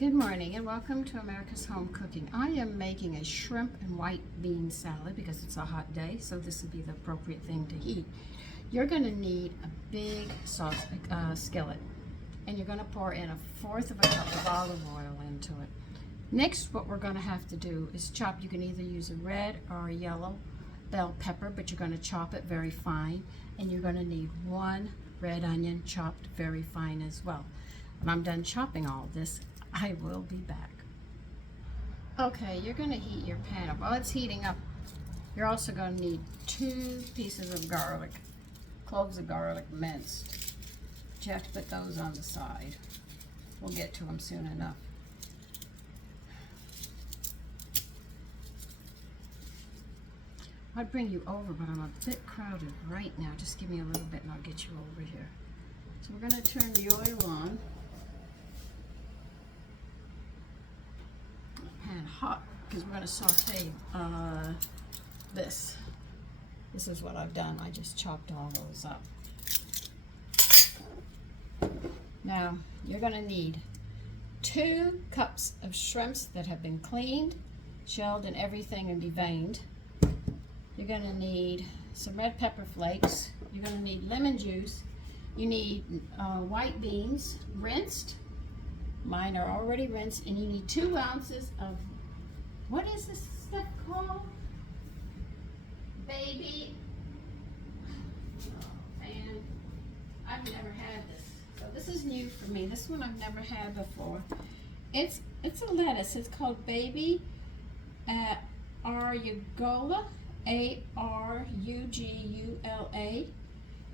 Good morning and welcome to America's Home Cooking. I am making a shrimp and white bean salad because it's a hot day, so this would be the appropriate thing to heat. You're going to need a big sauce skillet, and you're going to pour in 1/4 of a cup of olive oil into it. Next, what we're going to have to do is chop. You can either use a red or a yellow bell pepper, but you're going to chop it very fine, and you're going to need 1 red onion chopped very fine as well. When I'm done chopping all this, I will be back. Okay, you're going to heat your pan up. While it's heating up, you're also going to need 2 pieces of garlic, cloves of garlic minced. But you have to put those on the side. We'll get to them soon enough. I'd bring you over, but I'm a bit crowded right now. Just give me a little bit and I'll get you over here. So we're going to turn the oil on. Pan hot because we're going to saute this. This is what I've done. I just chopped all those up. Now you're going to need 2 cups of shrimps that have been cleaned, shelled, and everything, and deveined. You're going to need some red pepper flakes. You're going to need lemon juice. You need white beans, rinsed. Mine are already rinsed. And you need 2 ounces of, what is this stuff called? Baby. Oh, man. I've never had this. So this is new for me. This one I've never had before. It's a lettuce. It's called baby arugula. A-R-U-G-U-L-A.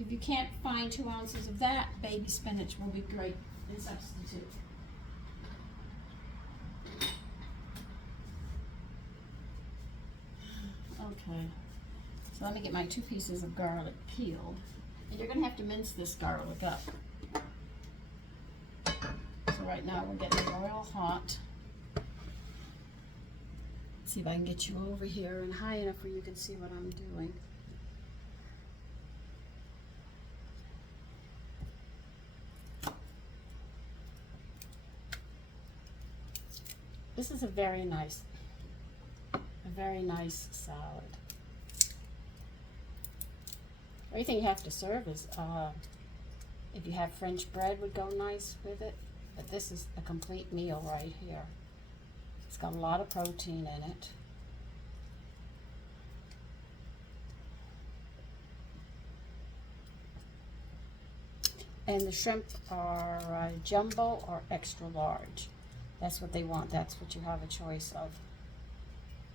If you can't find 2 ounces of that, baby spinach will be great in substitute. Okay, so let me get my 2 pieces of garlic peeled. And you're going to have to mince this garlic up. So right now we're getting the oil hot. See if I can get you over here and high enough where you can see what I'm doing. This is a very nice salad. Everything you have to serve is, if you have French bread would go nice with it, but this is a complete meal right here. It's got a lot of protein in it. And the shrimp are jumbo or extra large. That's what they want. That's what you have a choice of.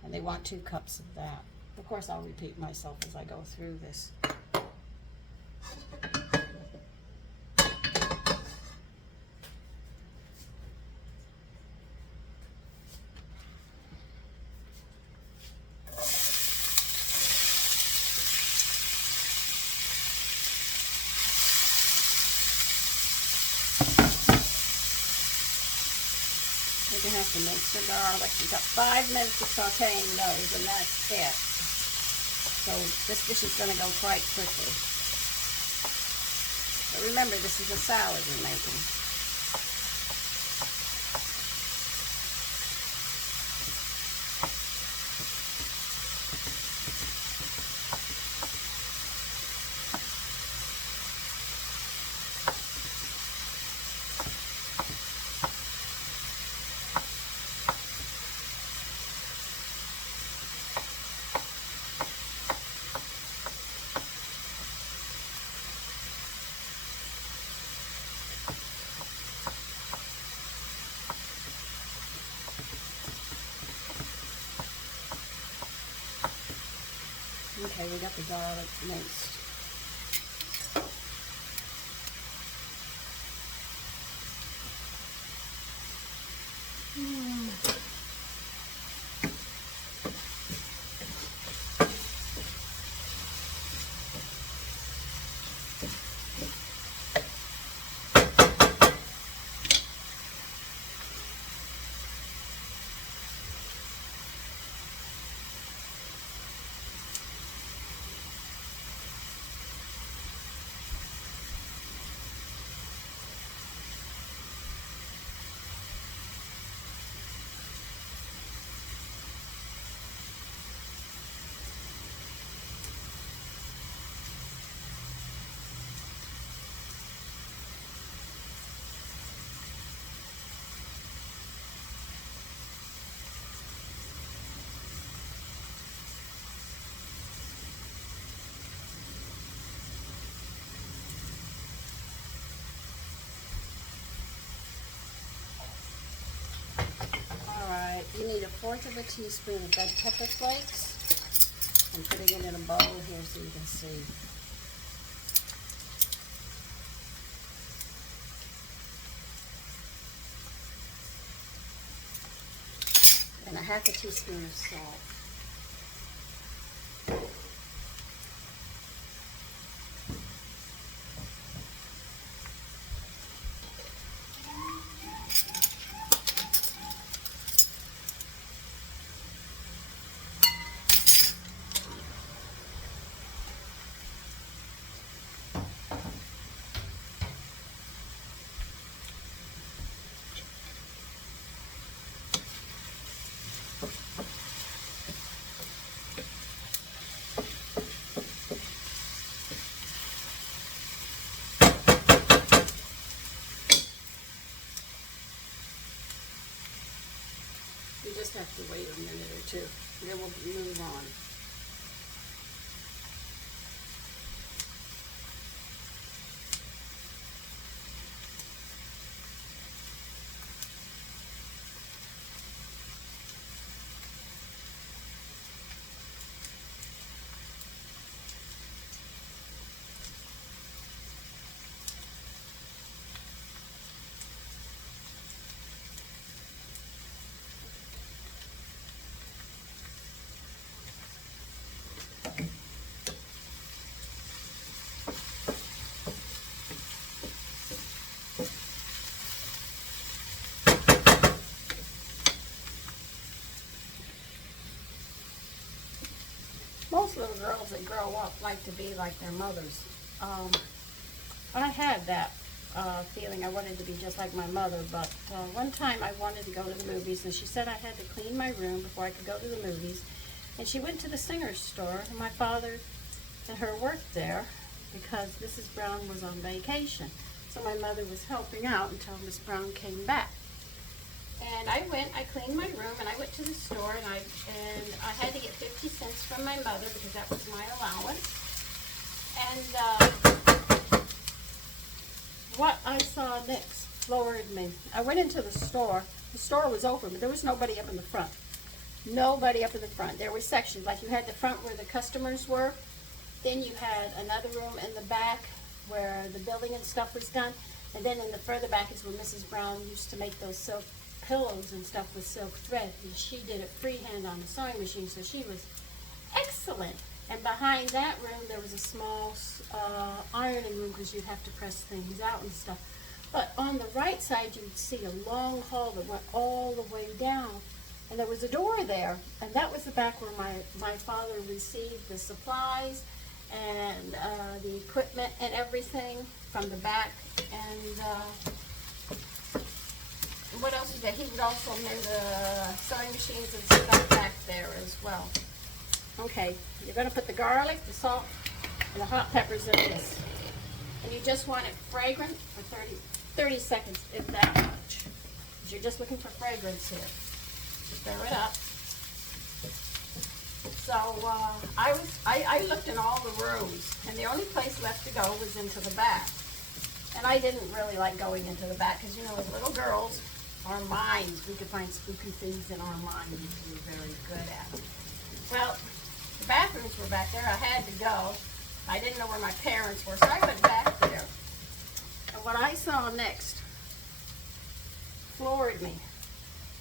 And they want 2 cups of that. Of course, I'll repeat myself as I go through this. You're going to have to mix your garlic. You've got 5 minutes of sauteing those, and that's it. So this dish is going to go quite quickly. But remember, this is a salad you're making. Okay, we got the garlic minced. You need 1/4 of a teaspoon of red pepper flakes. I'm putting it in a bowl here so you can see. And 1/2 teaspoon of salt. You just have to wait a minute or two, then we'll move on. Most little girls that grow up like to be like their mothers. I had that feeling I wanted to be just like my mother, but one time I wanted to go to the movies, and she said I had to clean my room before I could go to the movies. And she went to the Singer's store, and my father and her worked there because Mrs. Brown was on vacation. So my mother was helping out until Miss Brown came back. And I cleaned my room, and I went to the store, and I had to get 50 cents from my mother because that was my allowance. And what I saw next floored me. I went into the store. The store was open, but there was nobody up in the front. Nobody up in the front. There were sections, like you had the front where the customers were. Then you had another room in the back where the building and stuff was done. And then in the further back is where Mrs. Brown used to make those silk pillows and stuff with silk thread. And she did it freehand on the sewing machine, so she was excellent. And behind that room, there was a small ironing room because you'd have to press things out and stuff. But on the right side, you'd see a long hall that went all the way down. And there was a door there. And that was the back where my father received the supplies and the equipment and everything from the back. And what else is that? He would also make the sewing machines and stuff back there as well. Okay, you're going to put the garlic, the salt, and the hot peppers in this. And you just want it fragrant for 30 seconds, if that much. You're just looking for fragrance here. Stir it up. So I looked in all the rooms, and the only place left to go was into the back. And I didn't really like going into the back because, you know, as little girls, our minds, we could find spooky things in our minds we were very good at. Well, the bathrooms were back there. I had to go. I didn't know where my parents were, so I went back there. And what I saw next floored me.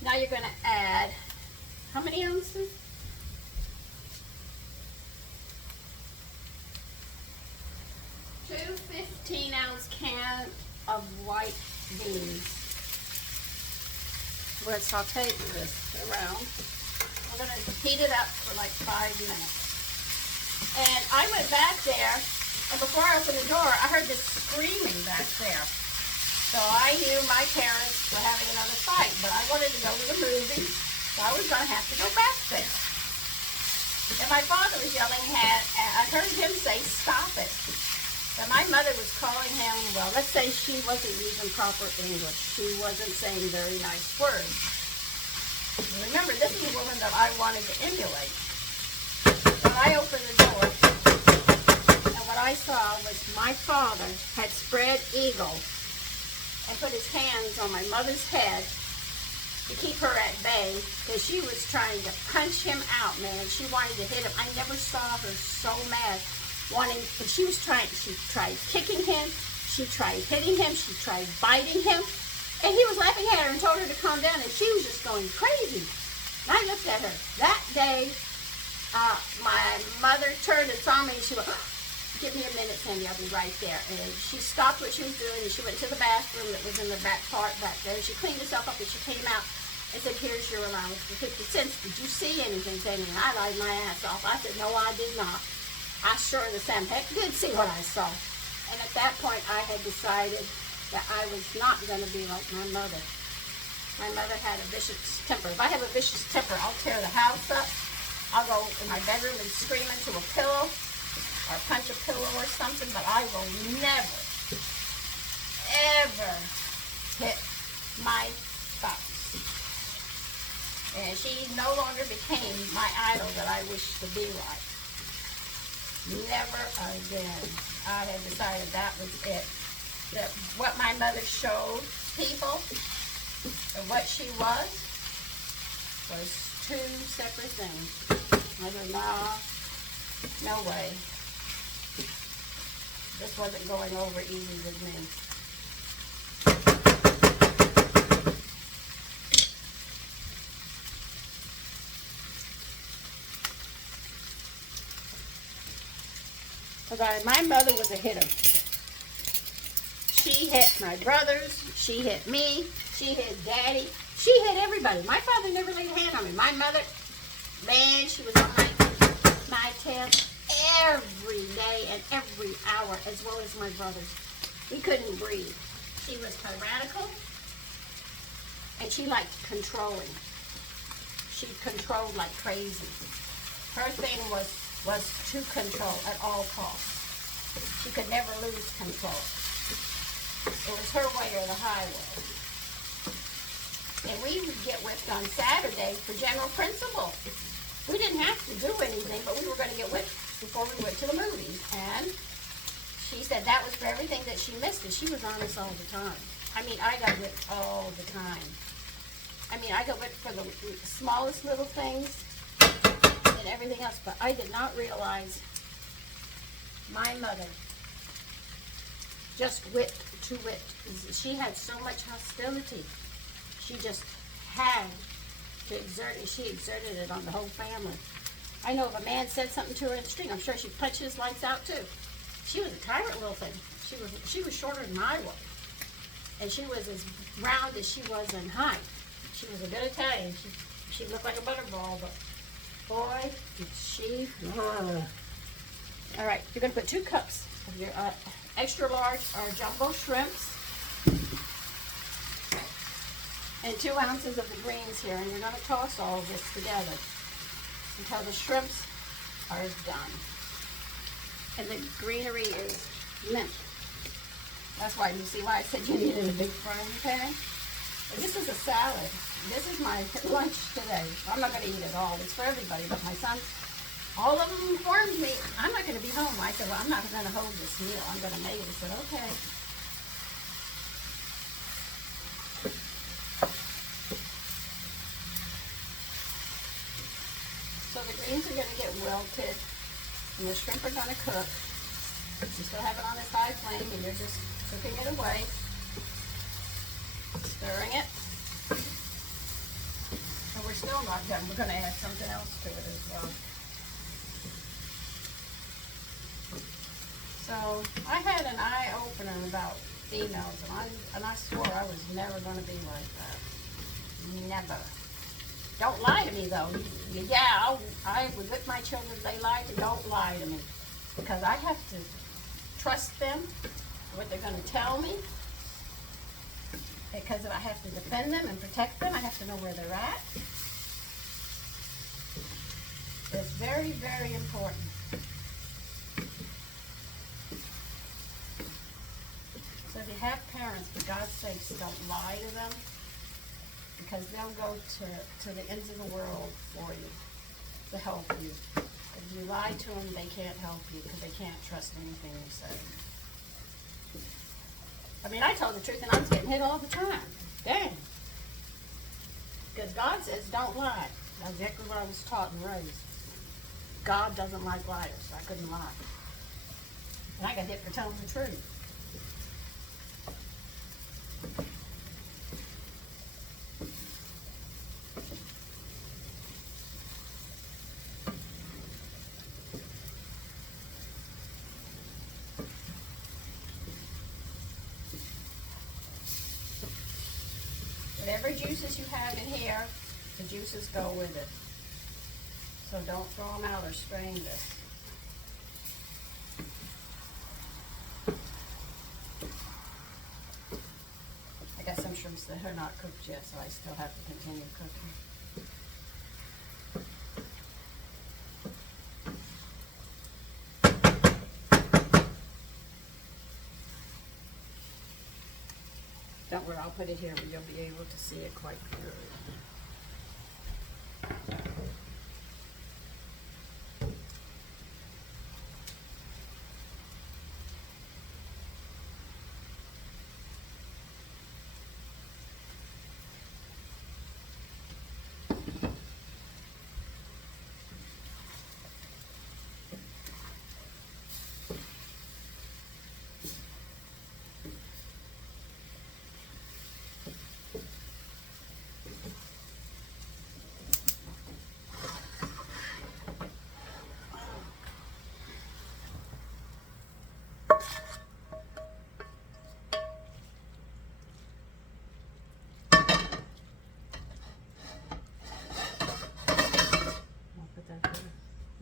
Now you're going to add, how many ounces? 2 15-ounce cans of white beans. We're going to saute this around. We're going to heat it up for like 5 minutes. And I went back there, and before I opened the door, I heard this screaming back there. So I knew my parents were having another fight, but I wanted to go to the movies, so I was going to have to go back there. And my father was yelling I heard him say, "Stop it." But my mother was calling him, well, let's say she wasn't using proper English. She wasn't saying very nice words. Remember, this is a woman that I wanted to emulate. When I opened the door, and what I saw was my father had spread eagle and put his hands on my mother's head to keep her at bay. day, because she was trying to punch him out, man. She wanted to hit him. I never saw her so mad. And she tried kicking him. She tried hitting him. She tried biting him. And he was laughing at her and told her to calm down, and she was just going crazy. And I looked at her. That day, my mother turned and saw me, and she went, "Give me a minute, Sandy, I'll be right there." And she stopped what she was doing, and she went to the bathroom that was in the back part back there. She cleaned herself up, and she came out and said, "Here's your allowance for 50 cents. Did you see anything, Sandy?" And I lied my ass off. I said, "No, I did not." I sure the Sam heck did see what I saw. And at that point, I had decided that I was not going to be like my mother. My mother had a vicious temper. If I have a vicious temper, I'll tear the house up. I'll go in my bedroom and scream into a pillow or punch a pillow or something, but I will never, ever hit my spouse. And she no longer became my idol that I wish to be like. Never again. I had decided that was it. That what my mother showed people and what she was two separate things. I said, no way. This wasn't going over easy with me. Because my mother was a hitter. She hit my brothers. She hit me. She hit Daddy. She hit everybody. My father never laid a hand on me. My mother, man, she was on my tail every day and every hour, as well as my brothers. We couldn't breathe. She was tyrannical, and she liked controlling. She controlled like crazy. Her thing was to control at all costs. She could never lose control. It was her way or the highway. And we would get whipped on Saturday for general principle. We didn't have to do anything, but we were going to get whipped before we went to the movies. And she said that was for everything that she missed, and she was on us all the time. I mean, I got whipped all the time. I mean, I got whipped for the smallest little things and everything else, but I did not realize my mother just whipped to whip. She had so much hostility. She just had to exert it. She exerted it on the whole family. I know if a man said something to her in the street, I'm sure she'd punch his lights out too. She was a tyrant little thing. She was shorter than I was. And she was as round as she was in height. She was a bit Italian. She looked like a butterball, but boy, did she. All right, you're going to put 2 cups of your extra large or jumbo shrimps and 2 ounces of the greens here, and you're going to toss all of this together until the shrimps are done. And the greenery is limp. That's why, you see why I said you needed a big frying pan? And this is a salad. This is my lunch today. I'm not going to eat it all. It's for everybody, but my son, all of them informed me, I'm not going to be home. I said, well, I'm not going to hold this meal. I'm going to make it. I said, okay. So the greens are going to get wilted, and the shrimp are going to cook. You still have it on this high flame, and you're just cooking it away, stirring it. And we're still not done. We're going to add something else to it as well. So I had an eye-opener about females, and I swore I was never going to be like that. Never. Don't lie to me, though. Yeah, I would whip my children if they lied, but don't lie to me. Because I have to trust them, what they're going to tell me. Because if I have to defend them and protect them, I have to know where they're at. It's very, very important. So if you have parents, for God's sakes, don't lie to them, because they'll go to the ends of the world for you to help you. If you lie to them, they can't help you because they can't trust anything you say. I mean, I told the truth and I was getting hit all the time. Dang. Because God says don't lie. That's exactly what I was taught and raised. God doesn't like liars. So I couldn't lie. And I got hit for telling the truth. Whatever juices you have in here, the juices go with it. So don't throw them out or strain this. I got some shrimps that are not cooked yet, so I still have to continue cooking. Don't worry, I'll put it here where you'll be able to see it quite clearly.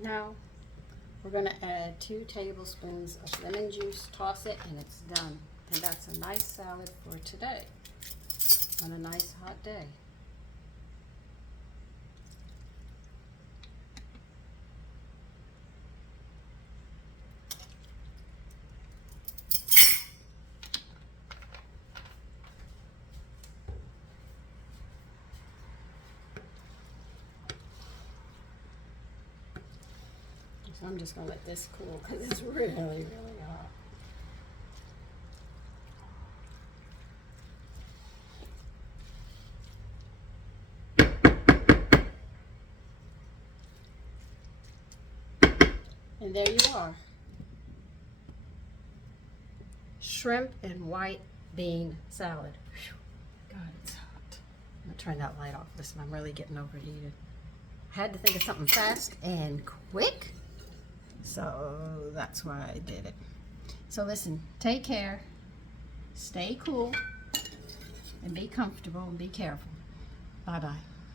Now, we're going to add 2 tablespoons of lemon juice, toss it, and it's done. And that's a nice salad for today on a nice hot day. So I'm just going to let this cool because it's really, really hot. And there you are. Shrimp and white bean salad. Whew. God, it's hot. I'm going to turn that light off. Listen, I'm really getting overheated. I had to think of something fast and quick. So that's why I did it. So listen, take care, stay cool, and be comfortable and be careful. Bye-bye.